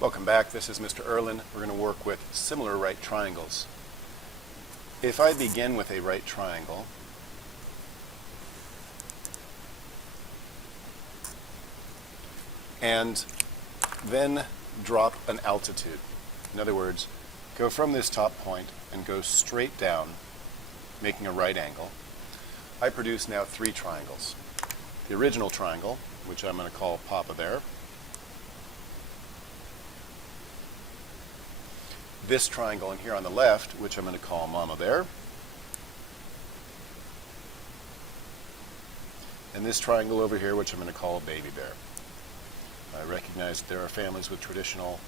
Welcome back. This is Mr. Erlin. We're going to work with similar right triangles. If I begin with a right triangle, and then drop an altitude, in other words, go from this top point and go straight down, making a right angle, I produce now three triangles. The original triangle, which I'm going to call Papa Bear, this triangle in here on the left, which I'm going to call Mama Bear, and this triangle over here, which I'm going to call Baby Bear. I recognize that there are families with traditional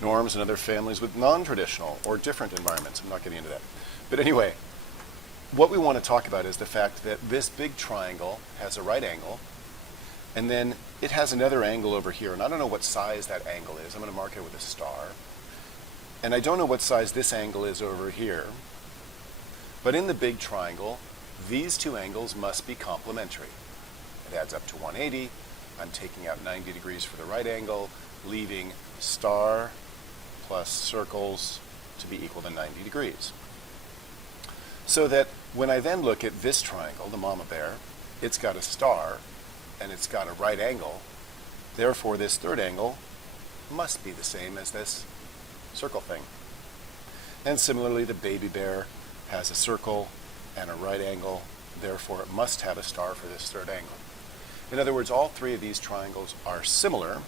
norms and other families with non-traditional or different environments. I'm not getting into that. But anyway, what we want to talk about is the fact that this big triangle has a right angle, and then it has another angle over here, and I don't know what size that angle is. I'm going to mark it with a star. And I don't know what size this angle is over here, but in the big triangle, these two angles must be complementary. It adds up to 180. I'm taking out 90 degrees for the right angle, leaving star plus circles to be equal to 90 degrees. So that when I then look at this triangle, the Mama Bear, it's got a star and it's got a right angle. Therefore, this third angle must be the same as this circle thing. And similarly, the Baby Bear has a circle and a right angle. Therefore, it must have a star for this third angle. In other words, all three of these triangles are similar,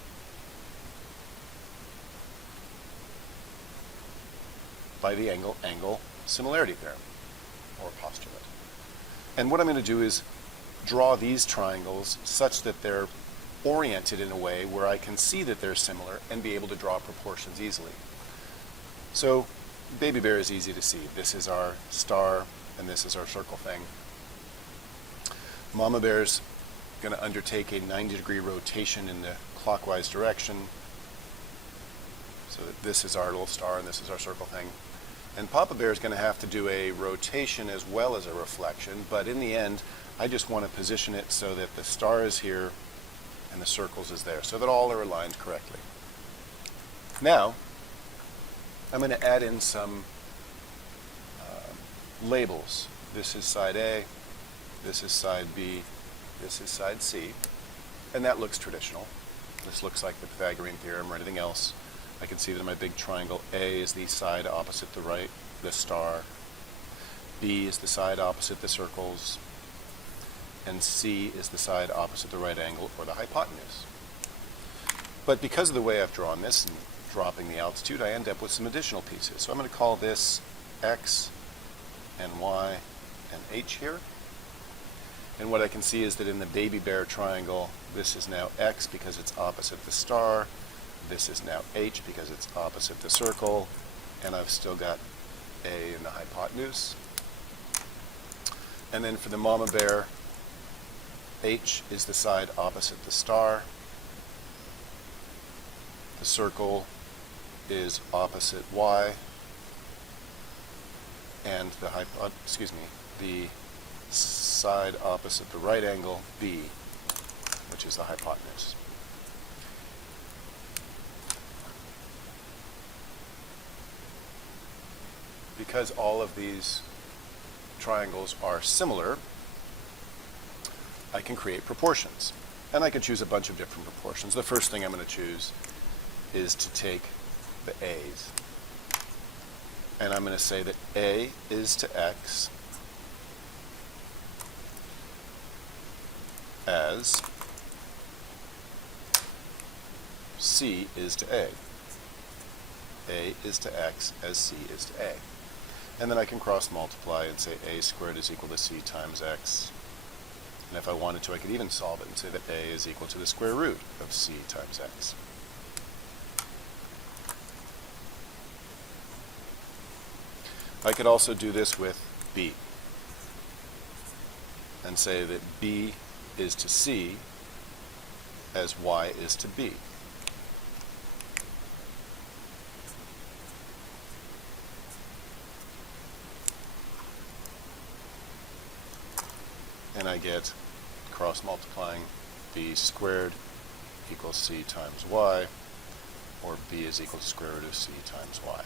by the angle similarity theorem, or postulate. And what I'm going to do is draw these triangles such that they're oriented in a way where I can see that they're similar and be able to draw proportions easily. So Baby Bear is easy to see. This is our star, and this is our circle thing. Mama Bear's going to undertake a 90-degree rotation in the clockwise direction. So that this is our little star and this is our circle thing. And Papa Bear is going to have to do a rotation as well as a reflection, but in the end, I just want to position it so that the star is here and the circles is there, so that all are aligned correctly. Now, I'm going to add in some labels. This is side A, this is side B, this is side C, and that looks traditional. This looks like the Pythagorean theorem or anything else. I can see that in my big triangle, A is the side opposite the right, the star, B is the side opposite the circles, and C is the side opposite the right angle or the hypotenuse. But because of the way I've drawn this and dropping the altitude, I end up with some additional pieces. So I'm going to call this X and Y and H here. And what I can see is that in the Baby Bear triangle, this is now X because it's opposite the star. This is now H because it's opposite the circle. And I've still got A in the hypotenuse. And then for the Mama Bear, H is the side opposite the star. The circle is opposite Y, and the side opposite the right angle, B, which is the hypotenuse. Because all of these triangles are similar, I can create proportions. And I can choose a bunch of different proportions. The first thing I'm going to choose is to take the A's. And I'm going to say that A is to X as C is to A. A is to X as C is to A. And then I can cross multiply and say A squared is equal to C times X. And if I wanted to, I could even solve it and say that A is equal to the square root of C times X. I could also do this with B and say that B is to C as Y is to B. And I get cross multiplying B squared equals C times Y or b is equal to square root of c times y.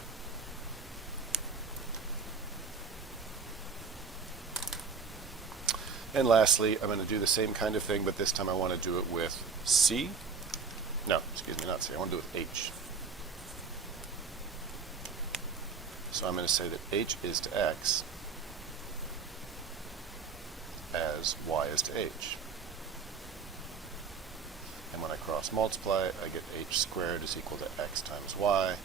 And lastly, I'm going to do the same kind of thing, but this time I want to do it with c. No, excuse me, not c. I want to do it with h. So I'm going to say that h is to x as y is to h. And when I cross multiply, I get h squared is equal to x times y.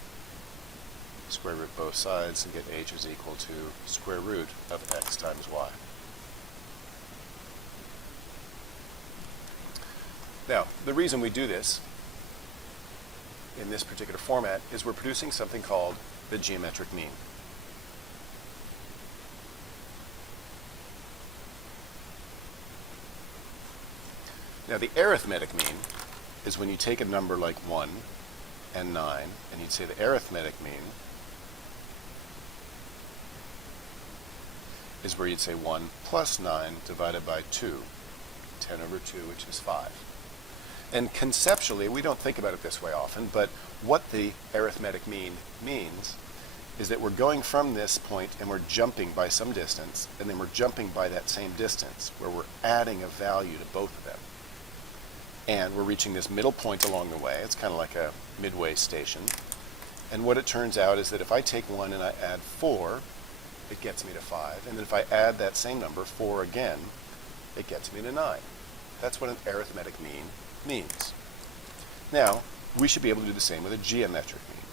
Square root both sides and get h is equal to square root of x times y. Now, the reason we do this in this particular format is we're producing something called the geometric mean. Now, the arithmetic mean is when you take a number like 1 and 9, and you'd say the arithmetic mean is where you'd say 1 plus 9 divided by 2, 10 over 2, which is 5. And conceptually, we don't think about it this way often, but what the arithmetic mean means is that we're going from this point and we're jumping by some distance, and then we're jumping by that same distance, where we're adding a value to both of them. And we're reaching this middle point along the way. It's kind of like a midway station. And what it turns out is that if I take 1 and I add 4, it gets me to 5. And then if I add that same number, 4 again, it gets me to 9. That's what an arithmetic mean means. Now, we should be able to do the same with a geometric mean,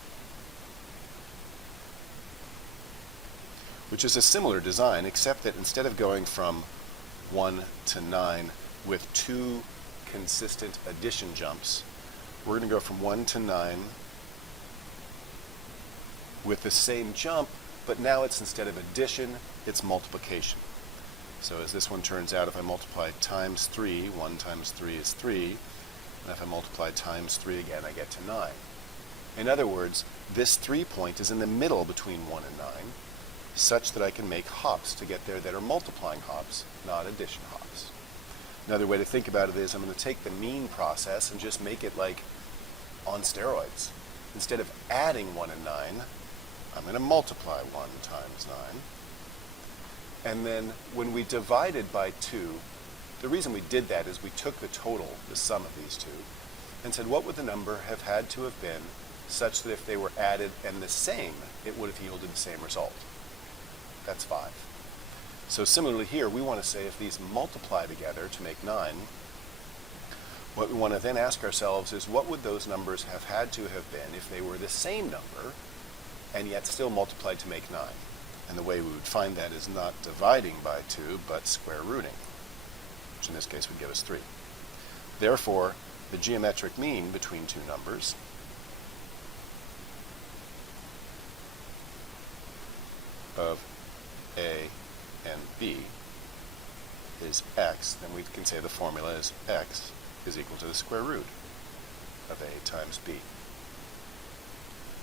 which is a similar design, except that instead of going from 1 to 9 with 2 consistent addition jumps, we're going to go from 1 to 9 with the same jump, but now it's, instead of addition, it's multiplication. So as this one turns out, if I multiply times 3, 1 times 3 is 3, and if I multiply times 3 again, I get to 9. In other words, this 3 point is in the middle between 1 and 9, such that I can make hops to get there that are multiplying hops, not addition hops. Another way to think about it is I'm going to take the mean process and just make it like on steroids. Instead of adding 1 and 9, I'm going to multiply 1 times 9. And then when we divided by 2, the reason we did that is we took the total, the sum of these two, and said what would the number have had to have been such that if they were added and the same, it would have yielded the same result. That's 5. So similarly here, we want to say if these multiply together to make 9, what we want to then ask ourselves is what would those numbers have had to have been if they were the same number and yet still multiplied to make 9? And the way we would find that is not dividing by 2, but square rooting, which in this case would give us 3. Therefore, the geometric mean between two numbers of A and B is x, then we can say the formula is x is equal to the square root of A times B.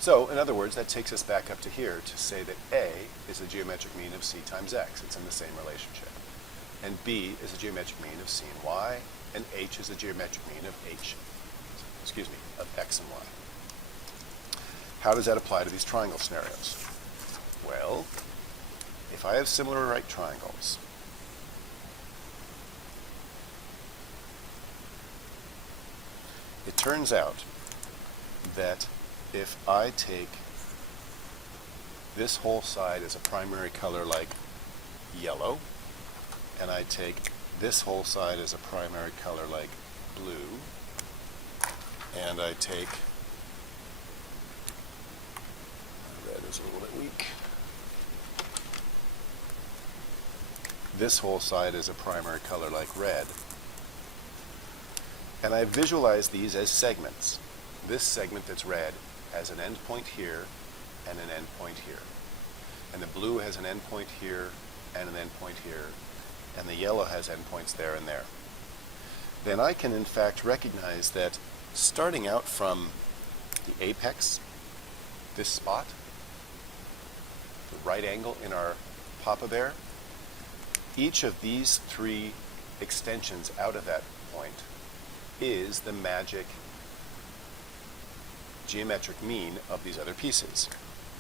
So, in other words, that takes us back up to here to say that A is the geometric mean of C times x. It's in the same relationship. And B is the geometric mean of C and y, and H is the geometric mean of of x and y. How does that apply to these triangle scenarios? Well, if I have similar right triangles, it turns out that if I take this whole side as a primary color like yellow, and I take this whole side as a primary color like blue, and I take, red is a little bit weak, this whole side is a primary color like red, and I visualize these as segments. This segment that's red has an endpoint here and an endpoint here. And the blue has an endpoint here and an endpoint here. And the yellow has endpoints there and there. Then I can in fact recognize that starting out from the apex, this spot, the right angle in our Papa Bear, each of these 3 extensions out of that point is the magic geometric mean of these other pieces.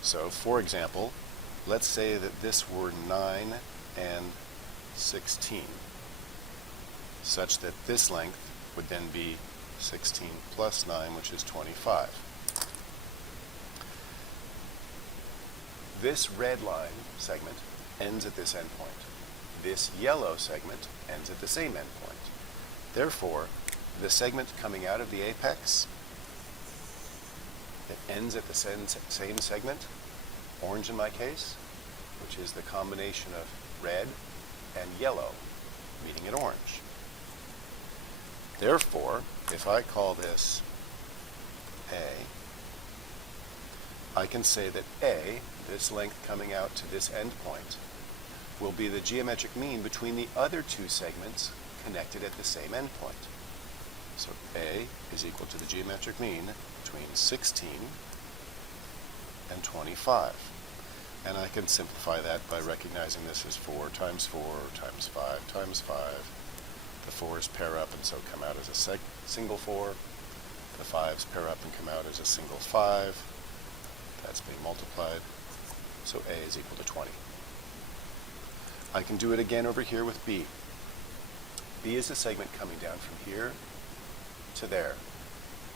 So, for example, let's say that this were 9 and 16, such that this length would then be 16 plus 9, which is 25. This red line segment ends at this endpoint. This yellow segment ends at the same endpoint. Therefore, the segment coming out of the apex that ends at the same segment, orange in my case, which is the combination of red and yellow, meeting at orange. Therefore, if I call this A, I can say that A, this length coming out to this endpoint, will be the geometric mean between the other two segments connected at the same endpoint. So A is equal to the geometric mean between 16 and 25. And I can simplify that by recognizing this as 4 times 4 times 5 times 5. The 4's pair up and so come out as a single 4. The 5's pair up and come out as a single 5. That's being multiplied. So A is equal to 20. I can do it again over here with B. B is a segment coming down from here to there.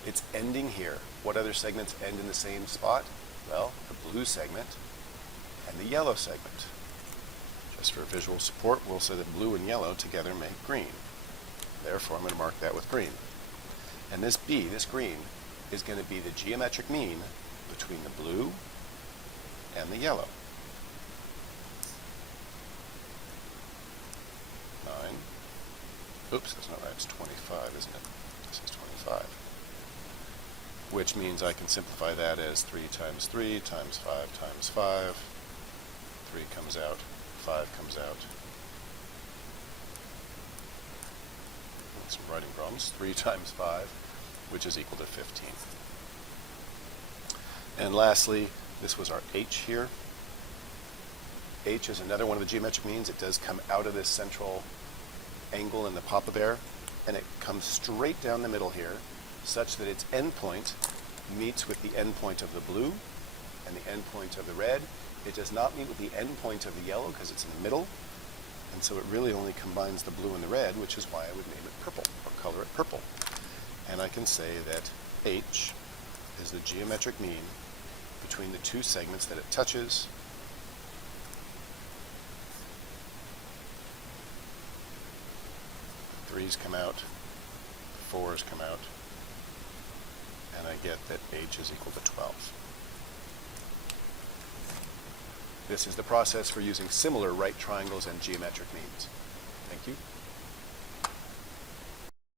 It's ending here. What other segments end in the same spot? Well, the blue segment and the yellow segment. Just for visual support, we'll say that blue and yellow together make green. Therefore, I'm going to mark that with green. And this B, this green, is going to be the geometric mean between the blue and the yellow. 9. Oops, that's not right. It's 25, isn't it? This is 25. Which means I can simplify that as 3 times 3 times 5 times 5. 3 comes out, 5 comes out. Some writing problems. 3 times 5, which is equal to 15. And lastly, this was our H here. H is another one of the geometric means. It does come out of this central angle in the papa bear, and it comes straight down the middle here, such that its endpoint meets with the endpoint of the blue and the endpoint of the red. It does not meet with the endpoint of the yellow because it's in the middle, and so it really only combines the blue and the red, which is why I would name it purple, or color it purple. And I can say that H is the geometric mean between the two segments that it touches. The 3's come out, the 4's come out, and I get that H is equal to 12. This is the process for using similar right triangles and geometric means.